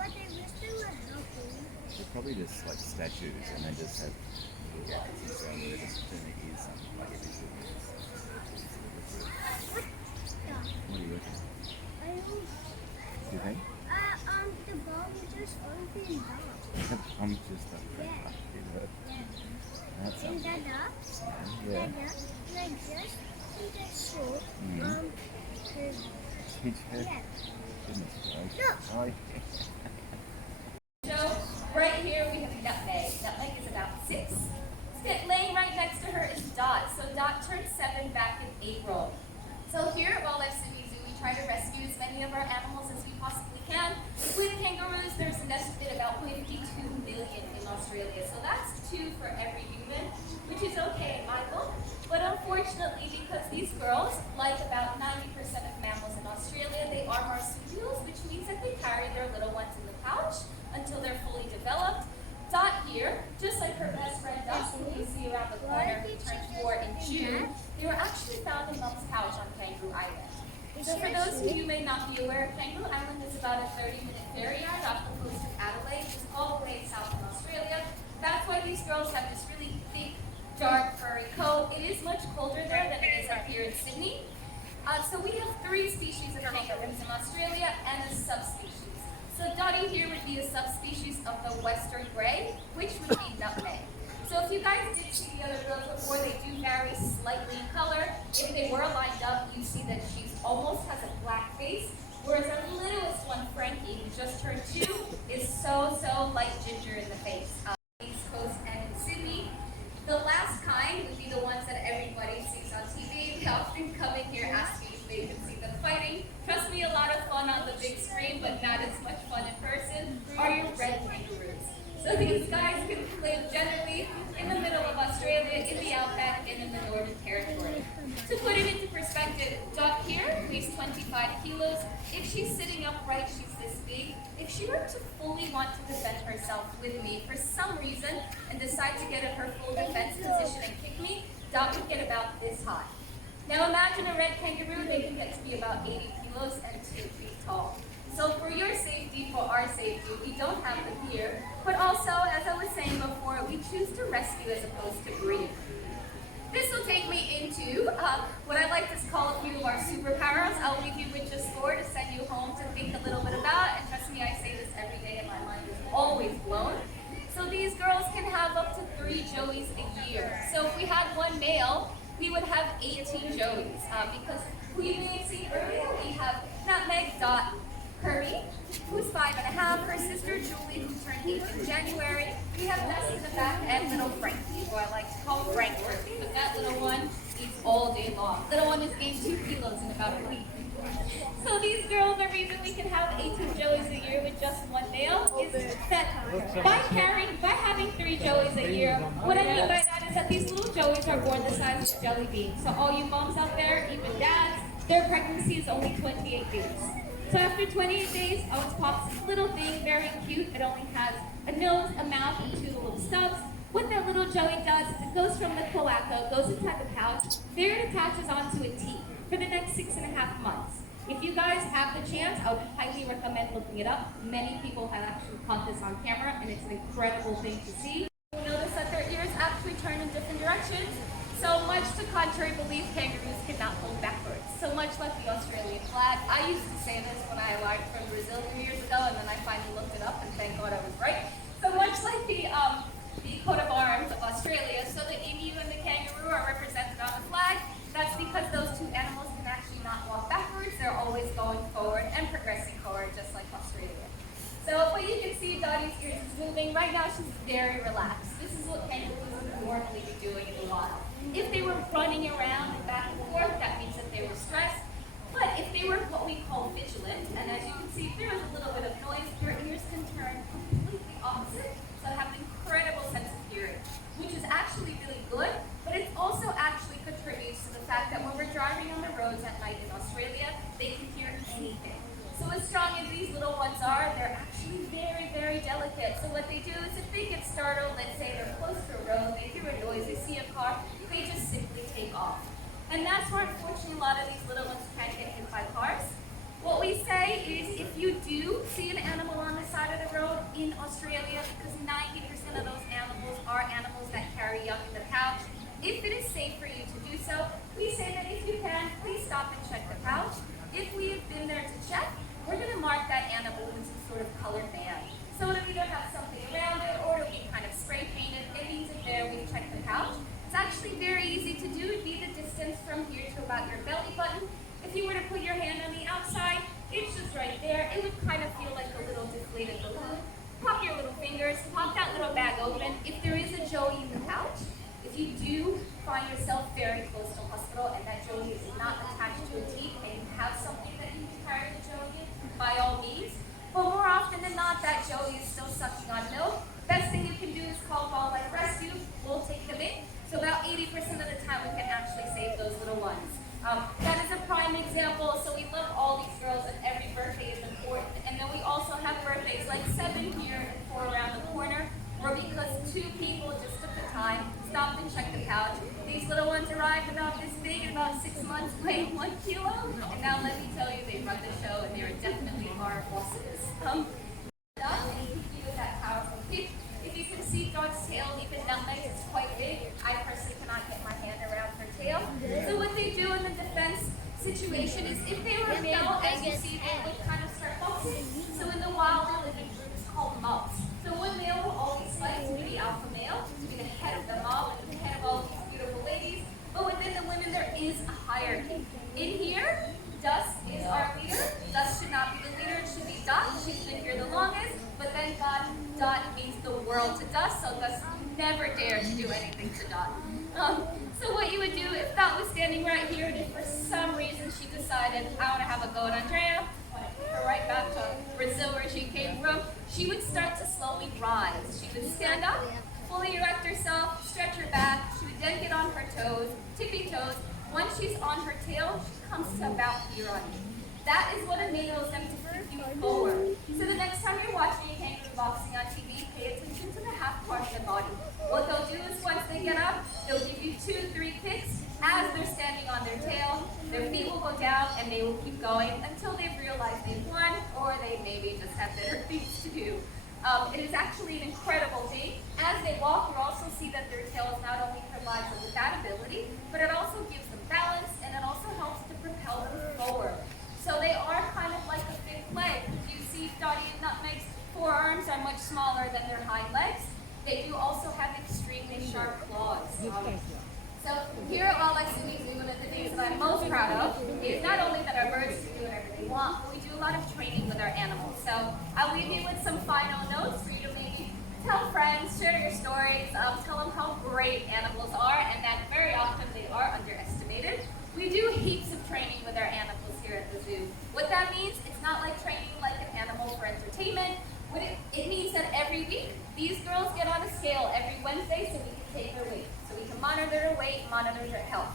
But I wish they were helping. They're probably just like statues, and they just have little guys around where they just turn their ears something like every 2 minutes. Yeah. What do you reckon? I don't. Do you think? The ball is just open up. I'm just a Yeah. That's And something. Dada, Yeah. like just in the show, Mhm. his, Did you? yeah. Goodness gracious. Look. Oh, yeah. So right here we have Nutmeg. Nutmeg is about 6. Laying right next to her is Dot. So Dot turned 7 back in April. So here at Wildlife Sydney Zoo, we try to rescue as many of our animals as we possibly can. With kangaroos, there's an estimated about 52 million in Australia. So that's 2 for every human, which is okay in my book. But unfortunately, because these girls, like about 90% of mammals in Australia, they are marsupials, which means that they carry their little ones in the pouch until they're fully developed. Dot here, just like her best friend Dot, who you see around the corner, who turned 4 in June, they were actually found in Mom's pouch on Kangaroo Island. So for those of you who may not be aware, Kangaroo Island is about a 30-minute ferry ride off the coast of Adelaide, just all the way south in Australia. That's why these girls have this really thick, dark, furry coat. It is much colder there than it is up here in Sydney. So we have 3 species of kangaroos in Australia and a subspecies. So Dottie here would be a subspecies of the Western Grey, which would be Nutmeg. So if you guys did see the other girls before, they do vary slightly in color. If they were lined up, you see that she almost has a black face, whereas our littlest one, Frankie, who just turned 2, is so light ginger in the face. East Coast and in Sydney. The last kind would be the ones that everybody sees on TV. They often come in here asking if they can see them fighting. Trust me, a lot of fun on the big screen, but not as much fun in person, are your red kangaroos. So these guys can live generally in the middle of Australia, in the outback, and in the Northern Territory. To put it into perspective, Dot here weighs 25 kilos. If she's sitting upright, she's this big. If she were to fully want to defend herself with me for some reason and decide to get in her full defense position and kick me, Dot would get about this high. Now imagine a red kangaroo, they can get to be about 80 kilos and 2 feet tall. So for your safety, for our safety, we don't have them here, but also, as I was saying before, we choose to rescue as opposed to breed. This will take me into what I like to call a few of our superpowers. I'll leave you with just 4 to send you home to think a little bit about, and trust me, I say this every day and my mind is always blown. So these girls can have up to 3 joeys a year. So if we had 1 male, we would have 18 joeys, because who you may have seen earlier, we have Nutmeg, Dot, Kirby, who's 5.5, her sister Julie, who turned 8 in January. We have Ness in the back, and little Frankie, who I like to call Frankfurt, because that little one eats all day long. Little one has gained 2 kilos in about a week. So these girls, the reason we can have 18 joeys a year with just 1 male is that by having 3 joeys a year, what I mean by that is that these little joeys are born the size of jelly beans. So all you moms out there, even dads, their pregnancy is only 28 days. So after 28 days, out pops this little thing, very cute. It only has a nose, a mouth, and 2 little stubs. What that little joey does is it goes from the cloaca, goes inside the pouch, there it attaches onto a teat for the next 6.5 months. If you guys have the chance, I would highly recommend looking it up. Many people have actually caught this on camera, and it's an incredible thing to see. You'll notice that their ears actually turn in different directions. So much to contrary belief, kangaroos cannot hold backwards. So much like the Australian flag. I used to say this when I arrived from Brazil 2 years ago, and then I finally looked it up, and thank God I was right. So much like the coat of arms of Australia, so the emu and the kangaroo are represented on the flag. That's because those 2 animals can actually not walk backwards. They're always going forward and progressing forward, just like Australia. So what you can see, Dottie's ears is moving. Right now, she's very relaxed. This is what kangaroos would normally be doing in the wild. If they were running around and back and forth, that means that they were stressed. But if they were what we call vigilant, and as you can see, if there is a little bit of noise, their ears can turn completely opposite, so have an incredible sense of hearing, which is actually really good, but it also actually contributes to the fact that when we're driving on the roads at night in Australia, they can hear anything. So as strong as these little ones are, they're actually very delicate. So what they do is if they get startled, let's say they're close to a road, they hear a noise, they see a car, they just simply take off. And that's where unfortunately a lot of these little ones can get hit by cars. What we say is if you do see an animal on the side of fingers, pop that little bag open. If there is a joey in the pouch, if you do find yourself very close to a hospital and that joey is not attached to a teat and you have something that you can carry the joey in, by all means. But more often than not, that joey is still sucking on milk. Best thing you can do is call wildlife rescue. We'll take them in. So about 80% of the time we can actually save those little ones. That is a prime example. So we love all these girls and every birthday is important. And then we also have birthdays like 7 here and 4 around the corner, or because 2 people just took the time, stopped and checked the pouch. These little ones arrived about this big, about 6 months, weighing 1 kilo. And now let me tell you, they run the show and they are definitely our bosses. With that powerful kick. If you can see Dawn's tail, even nutmeg is quite big. I personally cannot get my hand around her tail. So what they do in the defense situation is if they were male, as you see, they would kind of start boxing. So in the wild, they live in groups called mobs. So one male will always fight to be the alpha male, to be the head of the mob, and the head of all these beautiful ladies. But within the women, there is a hierarchy. In here, Dust is our leader. Dust should not be the leader, it should be Dot. She's been here the longest, but then Dot means the world to Dust, so Dust never dare to do anything to Dot. So what you would do if Dot was standing right here, and if for some reason she decided, I want to have a go at Andrea, I want to take her right back to Brazil where she came from, she would start to slowly rise. She would stand up, fully erect herself, stretch her back. She would then get on her toes, tippy toes. Once she's on her tail, she comes to about here on you. That is what enables them to kick you forward. So the next time you're watching a kangaroo boxing on TV, pay attention to the half part of the body. What they'll do is once they get up, they'll give you 2, 3 kicks as they're standing on their tail. Their feet will go down and they will keep going until they've realized they've won, or they maybe just have better things to do. It is actually an incredible thing. As they walk, you'll also see that their tails not only provides them with that ability, but it also gives them balance and it also helps to propel them forward. So they are kind of like a big leg. You see Dottie and Nutmeg's forearms are much smaller than their hind legs. They do also have extremely sharp claws. So here at Wildlife Cities, one of the things that I'm most proud of is not only that our birds do whatever they want, but we do a lot of training with our animals. So I'll leave you with some final notes for you to maybe tell friends, share your stories, tell them how great animals are and that very often they are underestimated. We do heaps of training with our animals here at the zoo. What that means, it's not like training like an animal for entertainment. It means that every week, these girls get on a scale every Wednesday so we can take their weight. So we can monitor their weight, monitor their health.